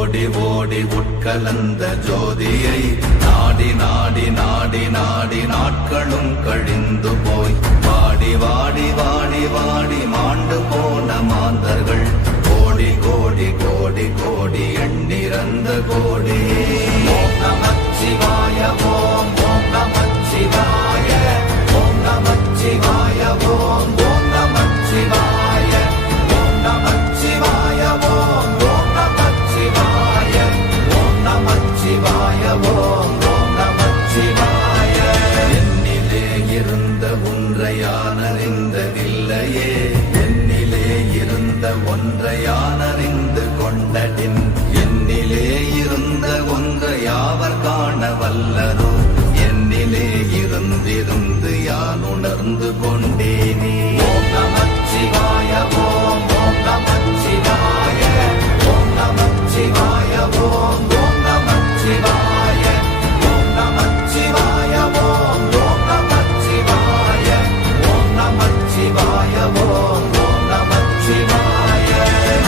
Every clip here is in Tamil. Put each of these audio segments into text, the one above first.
ஓடி ஓடி உட்கலந்த ஜோதியை நாடி நாடி நாடி நாடி நாட்களும் கழிந்து போய் வாடி வாடி வாடி வாடி மாண்டு போன மாந்தர்கள் கோடி கோடி கோடி கோடி எண்ணிறந்த கோடி. ஓம் நமச்சிவாய ஓம் ஓம் நமச்சிவாய ஓம் நமச்சிவாய ஓம் ஓம் நமச்சிவாய ஓம் நமச்சிவாய ஓம் ஓம் நமச்சிவாய ஓம் நமச்சிவாய ஓம் ஓம் நமச்சிவாய. என்னிலே இருந்த ஒன்றை யான் அறிந்ததில்லையே, என்னிலே இருந்த ஒன்றை யான் அறிந்து கொண்டடின், என்னிலே இருந்த ஒன்றை யாவர் காண வல்லரோ, என்னிலே இருந்திருந்து யான் உணர்ந்து கொண்டேனே. ஓம் நமச்சிவாய ஓம் ஓம் நமச்சிவாய ஓம் நமச்சிவாய ஓம் ஓம் நமச்சிவாய ஓம் நமச்சிவாய ஓம் ஓம் நமச்சிவாய ஓம் நமச்சிவாய ஓம் ஓம் நமச்சிவாய.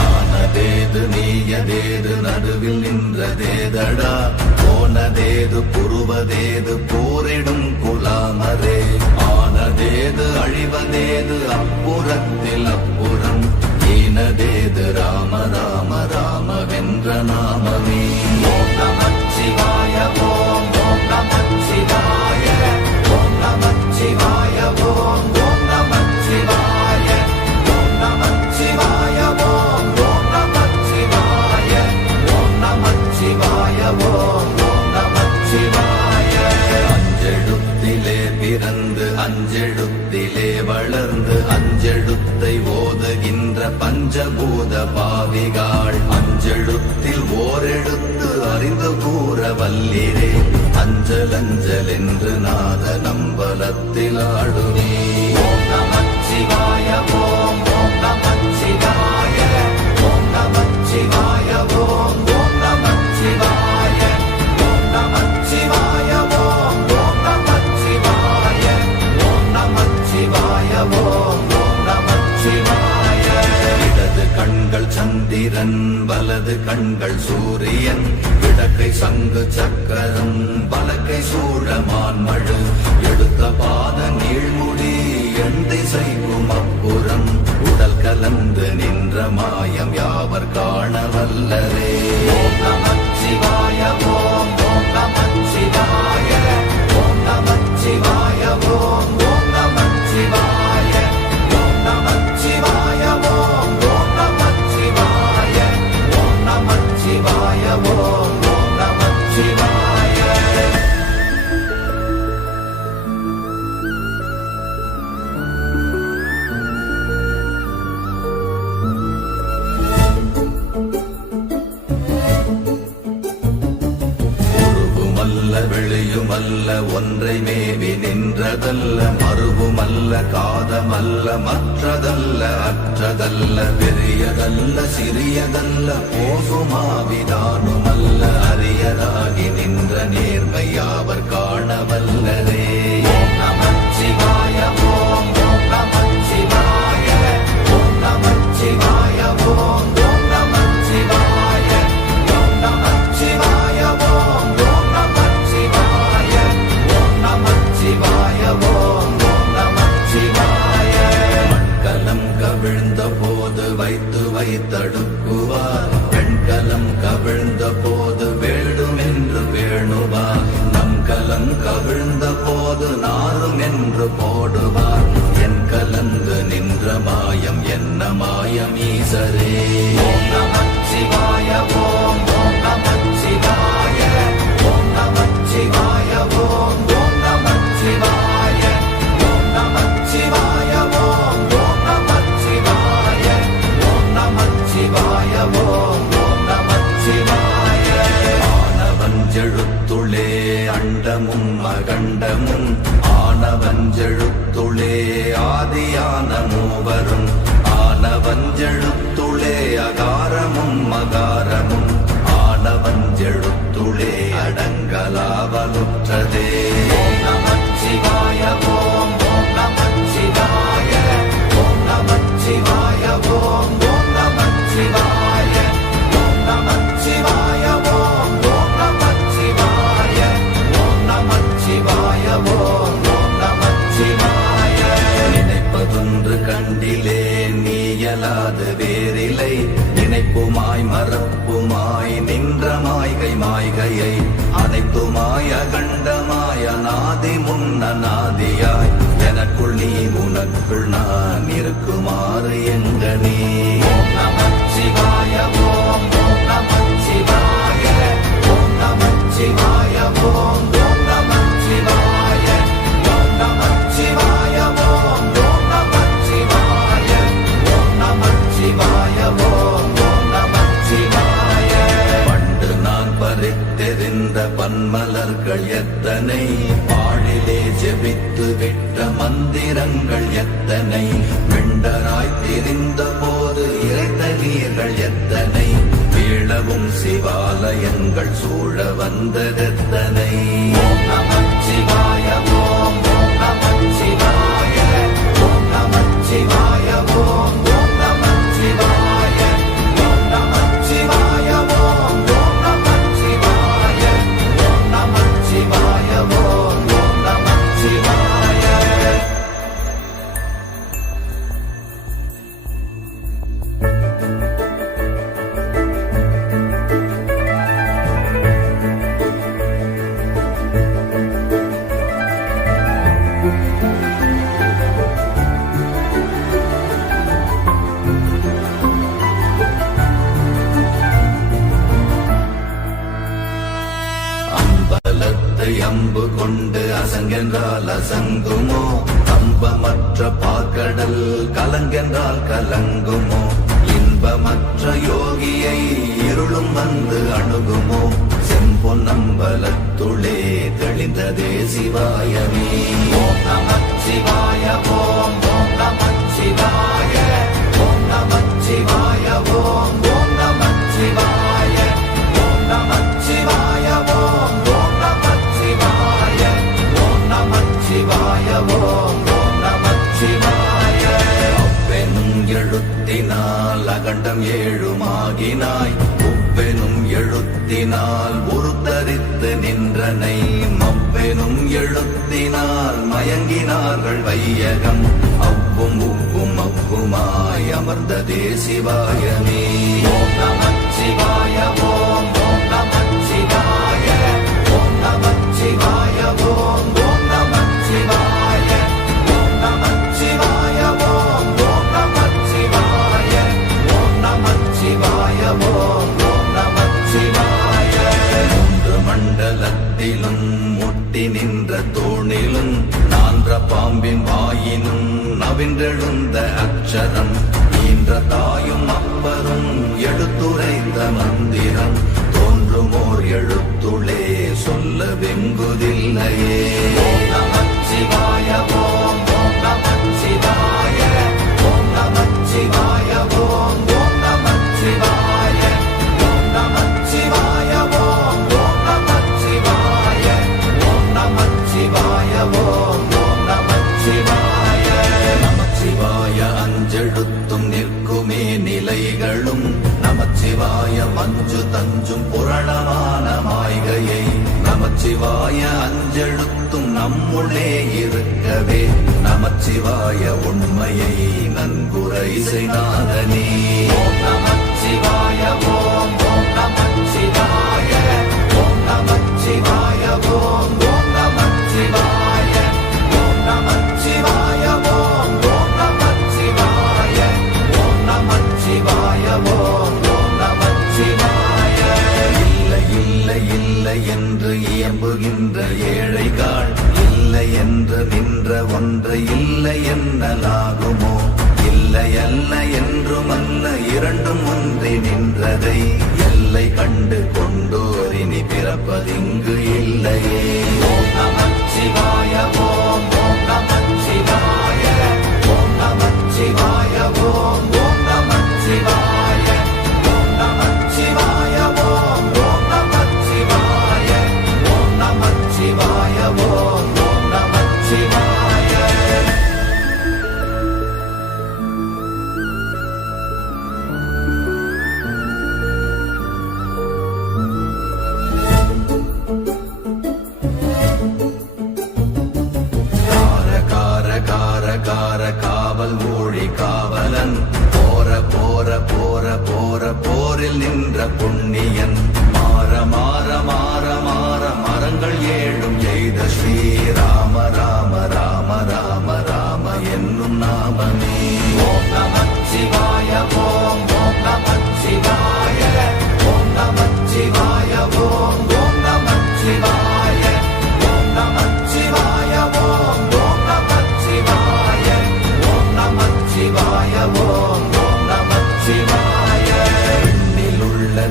ஆனதேது நீயதேது நடுவில் நின்றதேதடா, போனதேது புருவதேது போரிடும் குலாமரே, ஆனதேது அழிவதேது அப்புறத்தில் அப்புறம், ஈனதேது ராம ராம ராம வென்ற நாமமே. ஓம் நமச்சிவாய ஓம் ஓம் நமச்சிவாய ஓம் நமச்சிவாய ஓம் ஓம் நமச்சிவாய ஓம் நமச்சிவாய ஓம் ஓம் நமச்சிவாய ஓம் நமச்சிவாய ஓம் ஓம் நமச்சிவாய. அஞ்செழுத்திலே பிறந்து அஞ்செழுத்திலே வளர்ந்து அஞ்செழுத்தை ஓதுகின்ற பஞ்சபூத பாவிகாள், அஞ்செழுத்தில் ஓரெழுத்து அறிந்து கூற வல்லிரே, அஞ்சல் அஞ்சல் என்று நாத நம்பலத்தில் ஆடுவே. ஓம் நமச்சிவாய ஓம் ஓம் நமச்சிவாய ஓம் நமச்சிவாய ஓம் ஓம் நமச்சிவாய ஓம் நமச்சிவாய ஓம் ஓம் நமச்சிவாய ஓம் நமச்சிவாய ஓம் ஓம் நமச்சிவாய. இடது கண்கள் சந்திரன் வலது கண்கள் சூரியன், இடக்கை சங்கு சக்கரம் வலக்கை சூழமான் மழு, எடுத்த பாத நீழ்முடி எண் திசைக்கும் அப்புறம், உடல் கலந்து நின்ற மாயம் யாவர் காண வல்லரே. ஓம் நமச்சிவாய ஓம் ஓம் நமச்சிவாய ஓம் நமச்சிவாய ஓம் ஓம் நமச்சிவாய ஓம் நமச்சிவாய ஓம் ஓம் நமச்சிவாய ஓம் நமச்சிவாய ஓம் ஓம் நமச்சிவாய. உருவுமல்ல வெளியுமல்ல ஒன்றை மேவி நின்றதல்ல, மறுவுமல்ல காதமல்ல மற்றதல்ல அற்றதல்ல, பெரியதல்ல சிறியதல்ல போகுமாவிதானுமல்ல, அரியதாகி நின்ற நேர்மை யாவர் காண வல்லரே. ஓம் நமச்சிவாய ஓம் ஓம் நமச்சிவாய ஓம் நமச்சிவாய ஓம் ஓம் நமச்சிவாய ஓம் நமச்சிவாய ஓம் ஓம் நமச்சிவாய ஓம் நமச்சிவாய ஓம் ஓம் நமச்சிவாய. மண்கலம் கவிழ்ந்த போது வைத்து வைத்தடுக்குவார், பெண்கலம் கவிழ்ந்த போது வேண்டும் என்று வேணுவார், நம் கலம் கவிழ்ந்த போது நாரும் என்று போடுவார், என் கலந்து நின்ற மாயம் என்ன மாயம் ஈசரே. ஓம் நமச்சிவாய ஓம் ஓம் நமச்சிவாய ஓம் நமச்சிவாய ஓம் ஓம் நமச்சிவாய ஓம் நமச்சிவாய ஓம் ஓம் நமச்சிவாய ஓம் நமச்சிவாய ஓம் ஓம் நமச்சிவாய. ஆனவஞ்செழுத்துளே அண்டமும் அகண்டமும், ஆனவஞ்செழுத்துளே ஆதியான மூவரும், ஆனவஞ்செழுத்துளே அகாரமும் மகாரமும், ஆனவஞ்செழுத்துளே அடங்கலாவலுற்றதே. ஓம் நமச்சிவாய ஓம் ஓம் நமச்சிவாய ஓம் நமச்சிவாய ஓம் ஓம் நமச்சிவாய ஓம் நமச்சிவாய ஆதி முன்னநாதியாய் எனக்குள் நீ உனக்குள் நான் இருக்குமாறு எங்கனே. ஓம் நமச்சிவாய ஓம் ஓம் நமச்சிவாய ஓம் நமச்சிவாய ஓம் ஓம் நமச்சிவாய ஓம் நமச்சிவாய ஓம் ஓம் நமச்சிவாய ஓம் நமச்சிவாய ஓம் ஓம் நமச்சிவாய. பண்டு நான் பறித்தெறிந்த பன்மலர்கள் எத்தனை, பாழிலே ஜெபித்து விட்ட மந்திரங்கள் எத்தனை, வெண்டராய் திரிந்த போது இறைத்த நீர்கள் எத்தனை, வீழவும் சிவாலயங்கள் சூழ வந்ததெத்தனை. ஓம் நமச்சிவாய ஓம் ஓம் நமச்சிவாய ஓம் நமச்சிவாய ஓம் ஓம் நமச்சிவாய ஓம் நமச்சிவாய ஓம் ஓம் நமச்சிவாய ஓம் நமச்சிவாய ஓம் ஓம் நமச்சிவாய. அம்பலத்தை அம்பு கொண்டு அசங்கென்றால் அசங்குமோ, கம்பமற்ற பாக்கடல் கலங்கென்றால் கலங்குமோ, இன்பமற்ற யோகியை இருளும் வந்து அணுகுமோ, செம்பொன்னம்பலத்துளே தெளிந்ததே சிவாயமே. ஓம் நமச்சிவாய ஓம் ஓம் நமச்சிவாய ஓம் நமச்சிவாய ஓம் ஓம் நமச்சிவாய ஓம் நமச்சிவாய ஓம் ஓம் நமச்சிவாய ஓம் நமச்சிவாய ஓம் ஓம் நமச்சிவாய. அவ்வெனும் எழுத்தினால் அகண்டம் ஏழுமாகினாய், உவ்வெனும் எழுத்தினால் உருத்தரித்து நின்றனை, மவ்வெனும் எழுத்தினால் மயங்கினார்கள் வையகம், அவ்வும் உவ்வும் அவ்வுமாய் அமர்ந்ததே சிவாயமே. ஓம் நமச்சிவாய ஓம் ஓம் நமச்சிவாய ஓம் நமச்சிவாய ஓம் ஓம் நமச்சிவாய ஓம் நமச்சிவாய ஓம் ஓம் நமச்சிவாய ஓம் நமச்சிவாய ஓம் ஓம் நமச்சிவாய. மூன்று மண்டலத்திலும் முட்டி நின்ற தூணிலும் நான்ற பாம்பின் வாயினும் நவின்றெழுந்த அக்ஷரம், ஈன்ற தாயும் அப்பரும் எடுத்துரைத்த மந்திரம், தோன்றுமோர் எழுத்துளே சொல்ல வெங்குதில்லையே. ஓம் நமச்சிவாய ஓம் ஓம் நமச்சிவாய ஓம் நமச்சிவாய ஓம் ஓம் நமச்சிவாய ஓம் நமச்சிவாய ஓம் ஓம் நமச்சிவாய ஓம் நமச்சிவாய ஓம் ஓம் நமச்சிவாய. நமச்சிவாய அஞ்செழுத்தும் நிற்குமே நிலைகளும், நமச்சிவாய மஞ்சு தஞ்சும் புரணமான மாய்கையை, நமச்சிவாய அஞ்செழுத்தும் நம்முள்ளே இருக்கவே, நமச்சிவாய உண்மையை நன்குரை செய்தாதனே. ஓம் நமச்சிவாய ஓம் ஓம் நமச்சிவாய ஓம் நமச்சிவாய ஓம் ஓம் நமச்சிவாய ஓம் நமச்சிவாய ஓம் ஓம் நமச்சிவாய ஓம் நமச்சிவாய ஓம் ஓம் நமச்சிவாய. இல்லை இல்லை இல்லை என்று இயம்புகின்ற ஏழைகள், இல்லை என்று நின்ற ஒன்று இல்லை என்னலாகுமோ, இல்லை அல்ல என்றுமல்ல இரண்டும் ஒன்றி நின்றதை, எல்லை கண்டு கொண்டோர் இனி பிறப்பதிங்கு இல்லையே. ஓம் நமச்சிவாய ஓம் ஓம் நமச்சிவாய ஓம் நமச்சிவாய ஓம் ஓம் நமச்சிவாய ஓம் நமச்சிவாய ஓம் ஓம் நமச்சிவாய ஓம் நமச்சிவாய ஓம் ஓம் நமச்சிவாய.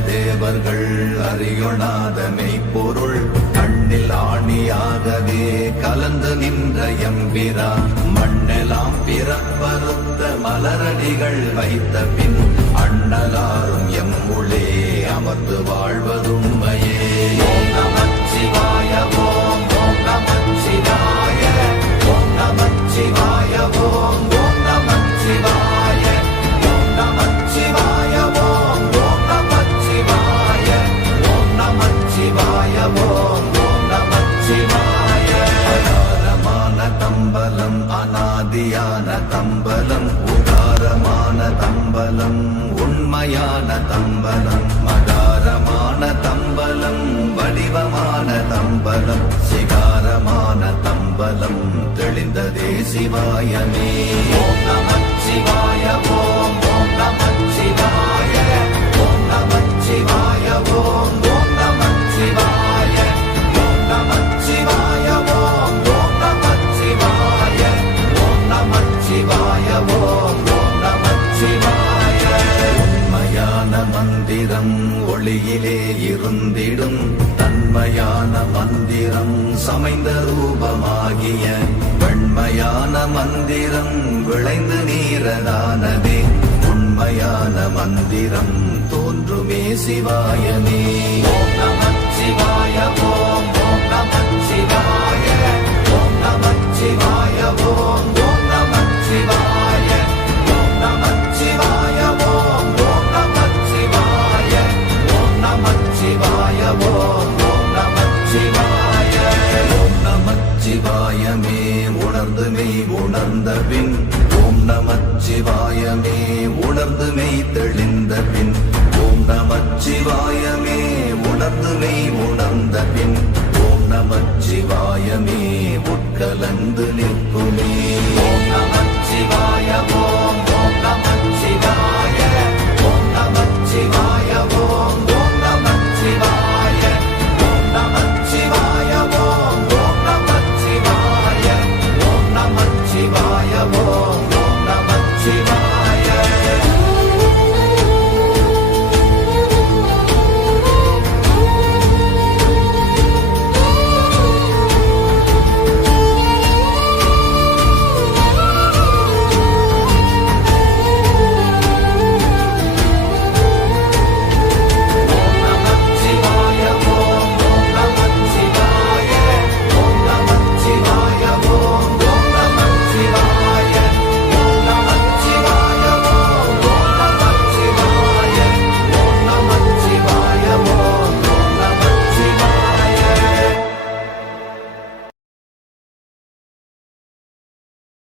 தேவர்கள் அறியொணாத மெய்ப்பொருள் கண்ணில் ஆணியாகவே கலந்து நின்ற எம்பிரா மண்ணெல்லாம் பிறப்பறுத்த மலரடிகள் வைத்த பின் அண்ணலாரும் எம்முளே அமர்ந்து வாழ்வதுண்மையே. ஓம் நமச்சிவாய ஓம் ஓம் நமச்சிவாய ஓம் நமச்சிவாய ஓம் ஓம் நமச்சிவாய ஓம் நமச்சிவாய ஓம் ஓம் நமச்சிவாய ஓம் நமச்சிவாய ஓம் ஓம் நமச்சிவாய. அகாரமான தம்பலம் அநாதியான தம்பலம் உகாரமான தம்பலம் உண்மையான தம்பலம் மகாரமான தம்பலம் வடிவமான தம்பலம் சிகாரமான தம்பலம் தெளிந்ததே சிவாயமே. ஓம் நமச்சிவாய ஓம் ஓம் நமச்சிவாய ஓம் நமச்சிவாய ஓம் ஓம் நமச்சிவாய ஓம் நமச்சிவாய ஓம் ஓம் நமச்சிவாய ஓம் நமச்சிவாய ஓம் ஓம் நமச்சிவாய. உண்மையான மந்திரம் ஒளியிலே இருந்திடும் தன்மையான மந்திரம் சமைந்த ரூபமாகிய வெண்மையான மந்திரம் விளைந்து நீரதானதே உண்மையான மந்திரம் தோன்றுமே சிவாயமே. ஓம் நமச்சிவாய ஓம் ஓம் நமச்சிவாய ஓம் நமச்சிவாய ஓம் ஓம் நமச்சிவாய ஓம் நமச்சிவாய ஓம் ஓம் நமச்சிவாய ஓம் நமச்சிவாய ஓம் ஓம் நமச்சிவாய. ஓம் நமச்சிவாயமே உணர்ந்து மெய் உணர்ந்த பின் ஓம் நமச்சிவாயமே உணர்ந்து மெய் தெளிந்த பின் ஓம் நமச்சிவாயமே உணர்ந்து மெய் உணர்ந்த பின் ஓம் நமச்சிவாயமே உட்கலந்து நிற்குமே. ஓம் நம